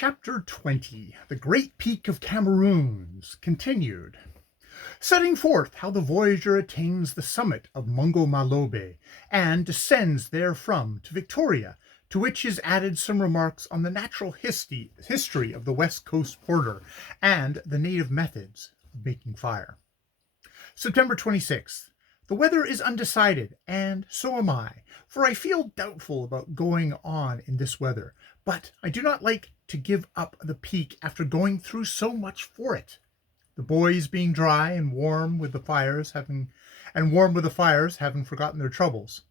Chapter 20, The Great Peak of Cmrrns, continued. Setting forth how the voyager attains the summit of Mungo Malobe, and descends therefrom to Victoria, to which is added some remarks on the natural history of the West Coast porter, and the native methods of making fire. September 26th. The weather is undecided, and so am I, for I feel doubtful about going on in this weather, but I do not like to give up the peak after going through so much for it. The boys being dry and warm with the fires, having forgotten their troubles.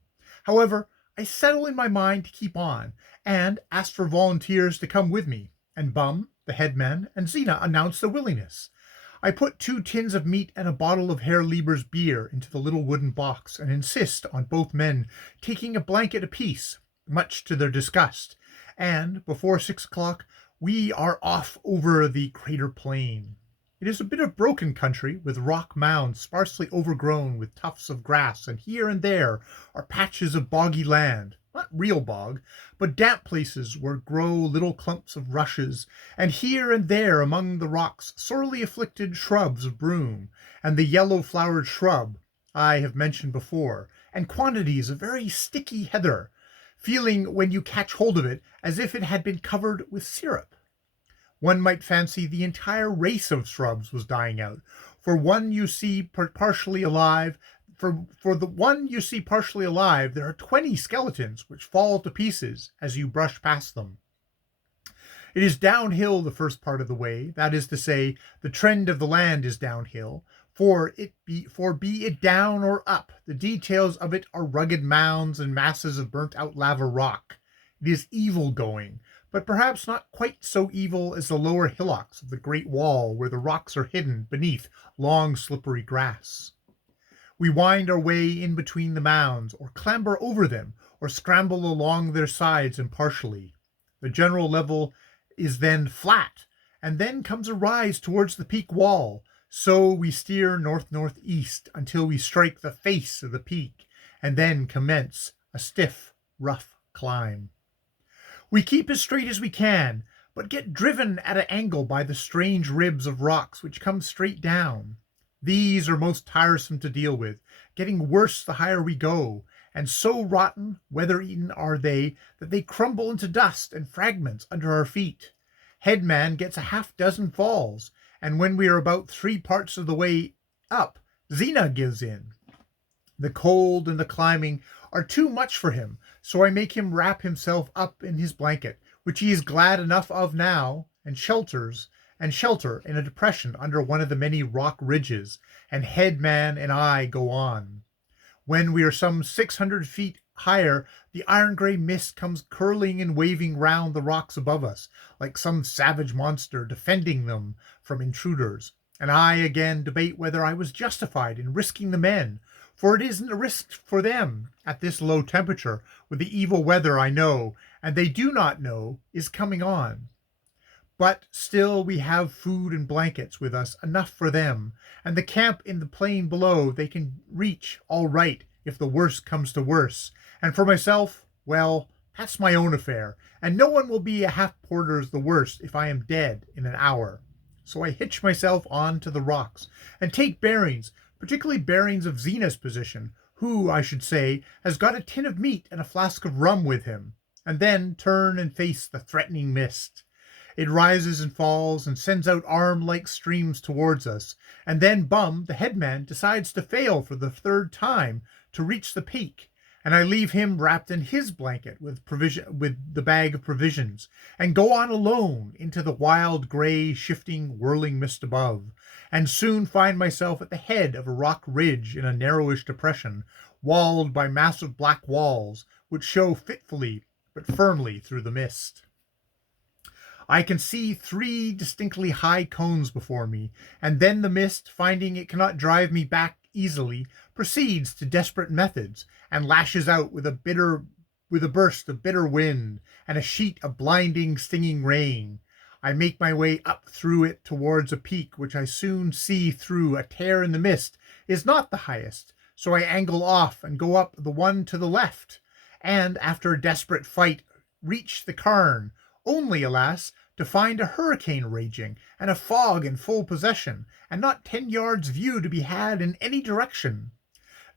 However, I settle in my mind to keep on, and ask for volunteers to come with me, and Bum, the headman, and Zena announce their willingness. I put 2 tins of meat and a bottle of Herr Lieber's beer into the little wooden box, and insist on both men taking a blanket apiece, much to their disgust, and before 6 o'clock we are off over the crater plain. It is a bit of broken country, with rock mounds sparsely overgrown with tufts of grass, and here and there are patches of boggy land, not real bog, but damp places where grow little clumps of rushes, and here and there among the rocks sorely afflicted shrubs of broom, and the yellow-flowered shrub I have mentioned before, and quantities of very sticky heather, feeling when you catch hold of it as if it had been covered with syrup. One might fancy the entire race of shrubs was dying out, for one you see partially alive. For the one you see partially alive, there are 20 skeletons which fall to pieces as you brush past them. It is downhill the first part of the way, that is to say, the trend of the land is downhill, be it down or up, the details of it are rugged mounds and masses of burnt-out lava rock. It is evil going, but perhaps not quite so evil as the lower hillocks of the Great Wall, where the rocks are hidden beneath long slippery grass. We wind our way in between the mounds, or clamber over them, or scramble along their sides impartially. The general level is then flat, and then comes a rise towards the peak wall. So we steer north-northeast until we strike the face of the peak, and then commence a stiff, rough climb. We keep as straight as we can, but get driven at an angle by the strange ribs of rocks which come straight down. These are most tiresome to deal with, getting worse the higher we go, and so rotten, weather-eaten are they, that they crumble into dust and fragments under our feet. Headman gets a half-dozen falls, and when we are about 3 parts of the way up, Zena gives in. The cold and the climbing are too much for him, so I make him wrap himself up in his blanket, which he is glad enough of now, and shelter in a depression under one of the many rock ridges, and Headman and I go on. When we are some 600 feet higher, the iron-gray mist comes curling and waving round the rocks above us, like some savage monster defending them from intruders, and I again debate whether I was justified in risking the men, for it isn't a risk for them at this low temperature, with the evil weather I know, and they do not know, is coming on. But still we have food and blankets with us, enough for them, and the camp in the plain below they can reach all right if the worst comes to worse, and for myself, well, that's my own affair, and no one will be a half-porter's the worse if I am dead in an hour. So I hitch myself on to the rocks, and take bearings, particularly bearings of Zena's position, who, I should say, has got a tin of meat and a flask of rum with him, and then turn and face the threatening mist. It rises and falls and sends out arm-like streams towards us, and then Bum, the headman, decides to fail for the 3rd time to reach the peak, and I leave him wrapped in his blanket with the bag of provisions, and go on alone into the wild, gray, shifting, whirling mist above, and soon find myself at the head of a rock ridge in a narrowish depression, walled by massive black walls, which show fitfully but firmly through the mist. I can see 3 distinctly high cones before me, and then the mist, finding it cannot drive me back easily, proceeds to desperate methods, and lashes out with a burst of bitter wind, and a sheet of blinding, stinging rain. I make my way up through it towards a peak, which I soon see through a tear in the mist is not the highest, so I angle off and go up the one to the left, and after a desperate fight reach the cairn, only, alas, to find a hurricane raging and a fog in full possession, and not 10 yards view to be had in any direction.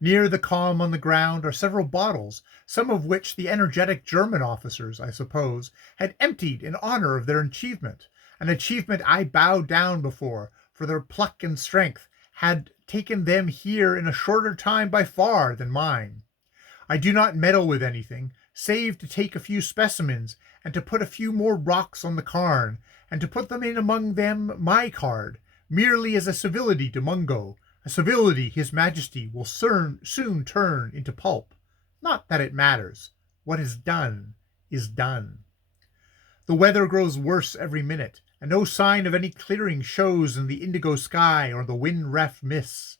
Near the calm on the ground are several bottles, some of which the energetic German officers, I suppose, had emptied in honor of their achievement, an achievement I bowed down before, for their pluck and strength had taken them here in a shorter time by far than mine. I do not meddle with anything, save to take a few specimens, and to put a few more rocks on the cairn, and to put them in among them my card, merely as a civility to Mungo, a civility his majesty will soon turn into pulp. Not that it matters. What is done is done. The weather grows worse every minute, and no sign of any clearing shows in the indigo sky or the wind-reft mists.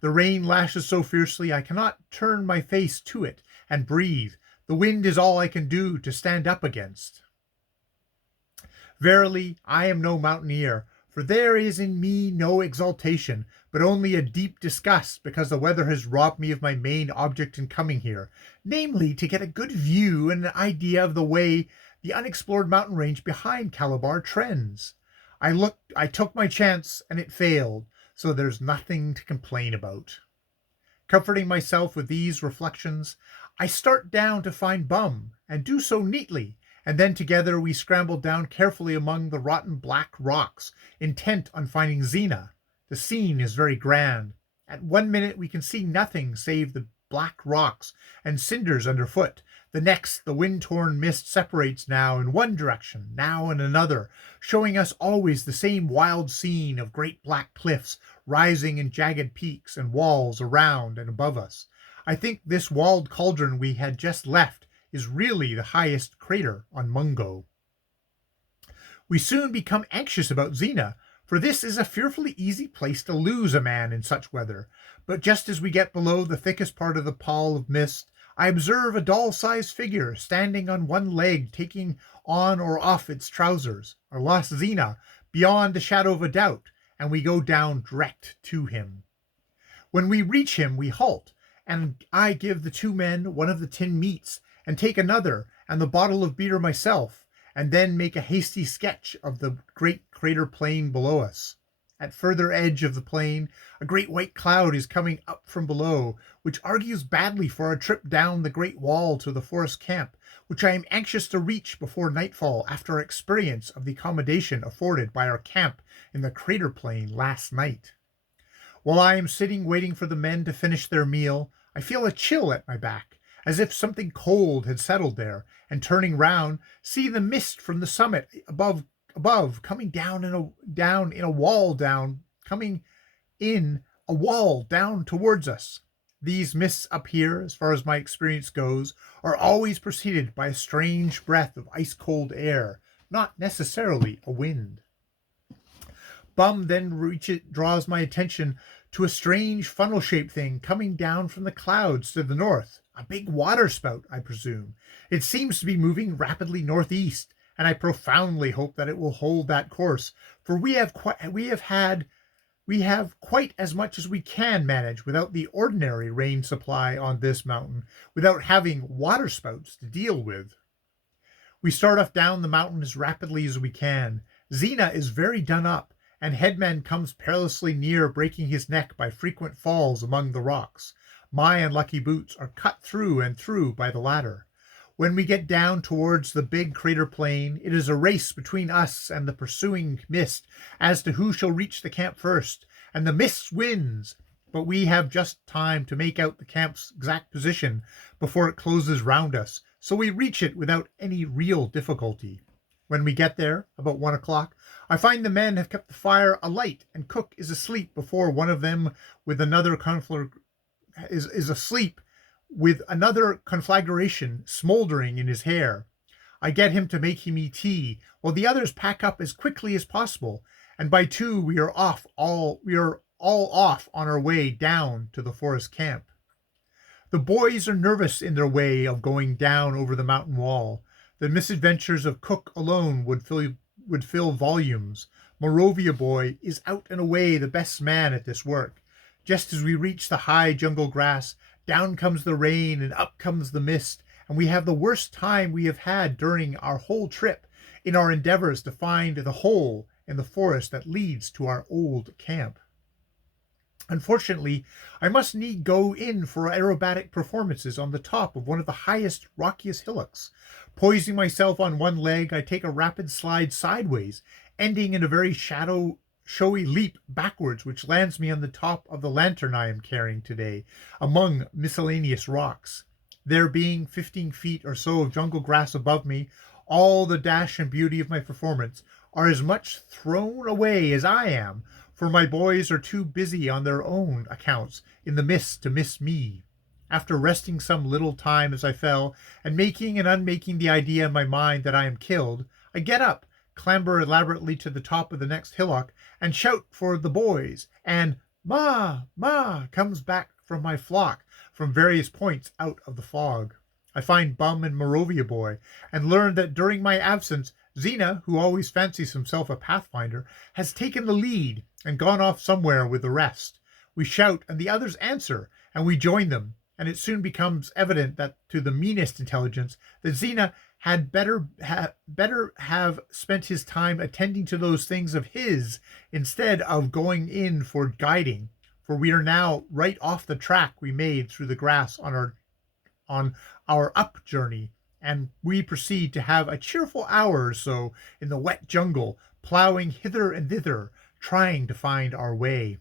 The rain lashes so fiercely I cannot turn my face to it and breathe. The wind is all I can do to stand up against. Verily, I am no mountaineer, for there is in me no exultation, but only a deep disgust because the weather has robbed me of my main object in coming here, namely to get a good view and an idea of the way the unexplored mountain range behind Calabar trends. I took my chance, and it failed, so there's nothing to complain about. Comforting myself with these reflections, I start down to find Bum, and do so neatly, and then together we scramble down carefully among the rotten black rocks, intent on finding Zena. The scene is very grand. At 1 minute we can see nothing save the black rocks and cinders underfoot. The next, the wind-torn mist separates now in one direction, now in another, showing us always the same wild scene of great black cliffs rising in jagged peaks and walls around and above us. I think this walled cauldron we had just left is really the highest crater on Mungo. We soon become anxious about Zena, for this is a fearfully easy place to lose a man in such weather. But just as we get below the thickest part of the pall of mist, I observe a doll-sized figure standing on one leg, taking on or off its trousers. Our lost Zena, beyond a shadow of a doubt, and we go down direct to him. When we reach him, we halt, and I give the 2 men one of the tin meats, and take another, and the bottle of beer myself, and then make a hasty sketch of the great crater plain below us. At further edge of the plain, a great white cloud is coming up from below, which argues badly for a trip down the great wall to the forest camp, which I am anxious to reach before nightfall after our experience of the accommodation afforded by our camp in the crater plain last night. While I am sitting waiting for the men to finish their meal, I feel a chill at my back, as if something cold had settled there, and turning round, see the mist from the summit above coming down in a wall down towards us. These mists up here, as far as my experience goes, are always preceded by a strange breath of ice-cold air, not necessarily a wind. Bum then draws my attention to a strange funnel-shaped thing coming down from the clouds to the north. A big water spout, I presume. It seems to be moving rapidly northeast, and I profoundly hope that it will hold that course, for we have quite as much as we can manage without the ordinary rain supply on this mountain, without having water spouts to deal with. We start off down the mountain as rapidly as we can. Zena is very done up, and Headman comes perilously near breaking his neck by frequent falls among the rocks. My unlucky boots are cut through and through by the latter. When we get down towards the big crater plain, it is a race between us and the pursuing mist as to who shall reach the camp first, and the mist wins. But we have just time to make out the camp's exact position before it closes round us, so we reach it without any real difficulty. When we get there, about 1 o'clock, I find the men have kept the fire alight, and Cook is asleep before one of them with another conflagration smoldering in his hair. I get him to make me tea, while the others pack up as quickly as possible, and by 2 we are all off on our way down to the forest camp. The boys are nervous in their way of going down over the mountain wall. The misadventures of Cook alone would fill volumes. Morovia boy is out and away the best man at this work. Just as we reach the high jungle grass, down comes the rain and up comes the mist, and we have the worst time we have had during our whole trip. in our endeavors to find the hole in the forest that leads to our old camp. Unfortunately, I must need go in for aerobatic performances on the top of one of the highest, rockiest hillocks. Poising myself on one leg, I take a rapid slide sideways, ending in a very showy leap backwards, which lands me on the top of the lantern I am carrying today, among miscellaneous rocks. There being 15 feet or so of jungle grass above me, all the dash and beauty of my performance are as much thrown away as I am, for my boys are too busy on their own accounts in the mist to miss me. After resting some little time as I fell, and making and unmaking the idea in my mind that I am killed, I get up, clamber elaborately to the top of the next hillock, and shout for the boys, and "Ma! Ma!" comes back from my flock from various points out of the fog. I find Bum and Morovia Boy, and learn that during my absence, Xena, who always fancies himself a pathfinder, has taken the lead and gone off somewhere with the rest. We shout, and the others answer, and we join them, and it soon becomes evident that to the meanest intelligence that Xena had better have spent his time attending to those things of his instead of going in for guiding, for we are now right off the track we made through the grass on our up journey, and we proceed to have a cheerful hour or so in the wet jungle, plowing hither and thither, trying to find our way.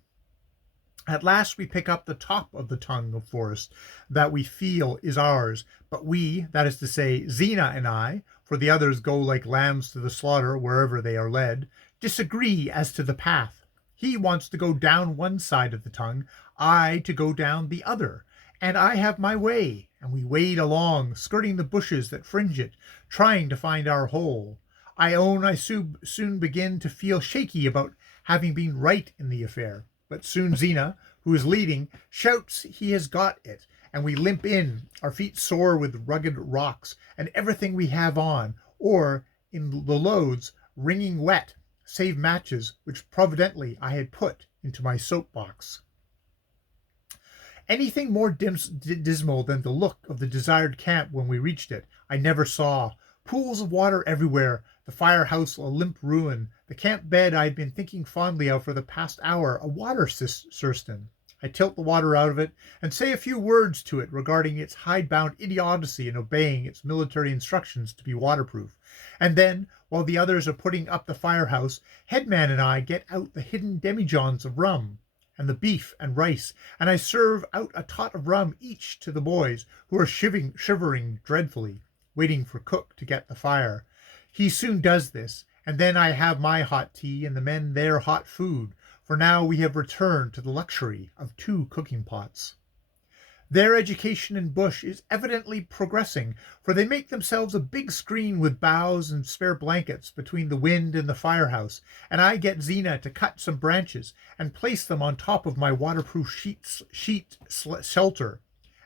At last we pick up the top of the tongue of forest that we feel is ours, but we, that is to say, Xena and I, for the others go like lambs to the slaughter wherever they are led, disagree as to the path. He wants to go down one side of the tongue, I to go down the other, and I have my way, and we wade along, skirting the bushes that fringe it, trying to find our hole. I own I soon begin to feel shaky about having been right in the affair, but soon Xena, who is leading, shouts he has got it, and we limp in, our feet sore with rugged rocks, and everything we have on, or, in the loads, wringing wet, save matches, which providently I had put into my soapbox. Anything more dismal than the look of the desired camp when we reached it, I never saw. Pools of water everywhere, the firehouse a limp ruin, the camp bed I had been thinking fondly of for the past hour, a water cistern. I tilt the water out of it, and say a few words to it regarding its hidebound idiocy in obeying its military instructions to be waterproof. And then, while the others are putting up the firehouse, Headman and I get out the hidden demijohns of rum, and the beef and rice, and I serve out a tot of rum each to the boys, who are shivering dreadfully, waiting for Cook to get the fire. He soon does this, and then I have my hot tea and the men their hot food, for now we have returned to the luxury of 2 cooking pots. Their education in bush is evidently progressing, for they make themselves a big screen with boughs and spare blankets between the wind and the firehouse, and I get Xena to cut some branches and place them on top of my waterproof sheet shelter,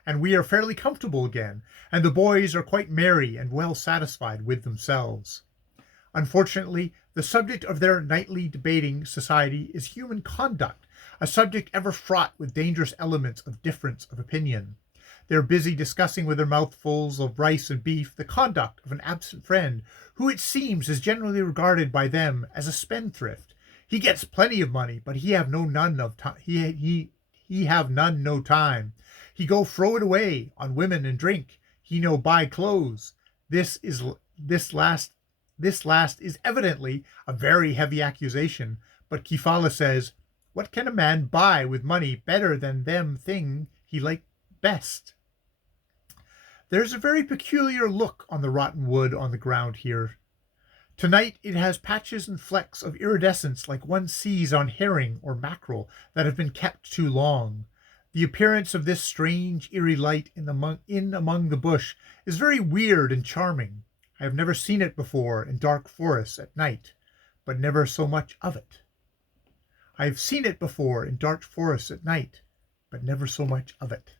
and we are fairly comfortable again, and the boys are quite merry and well satisfied with themselves. Unfortunately, the subject of their nightly debating society is human conduct, a subject ever fraught with dangerous elements of difference of opinion. They are busy discussing with their mouthfuls of rice and beef the conduct of an absent friend, who it seems is generally regarded by them as a spendthrift. He gets plenty of money, but he have none no time. He go throw it away on women and drink. He no buy clothes. This last is evidently a very heavy accusation, but Kefala says, "What can a man buy with money better than them thing he like best?" There's a very peculiar look on the rotten wood on the ground here. Tonight it has patches and flecks of iridescence like one sees on herring or mackerel that have been kept too long. The appearance of this strange, eerie light in among the bush is very weird and charming. I have never seen it before in dark forests at night, but never so much of it. I have seen it before in dark forests at night, but never so much of it.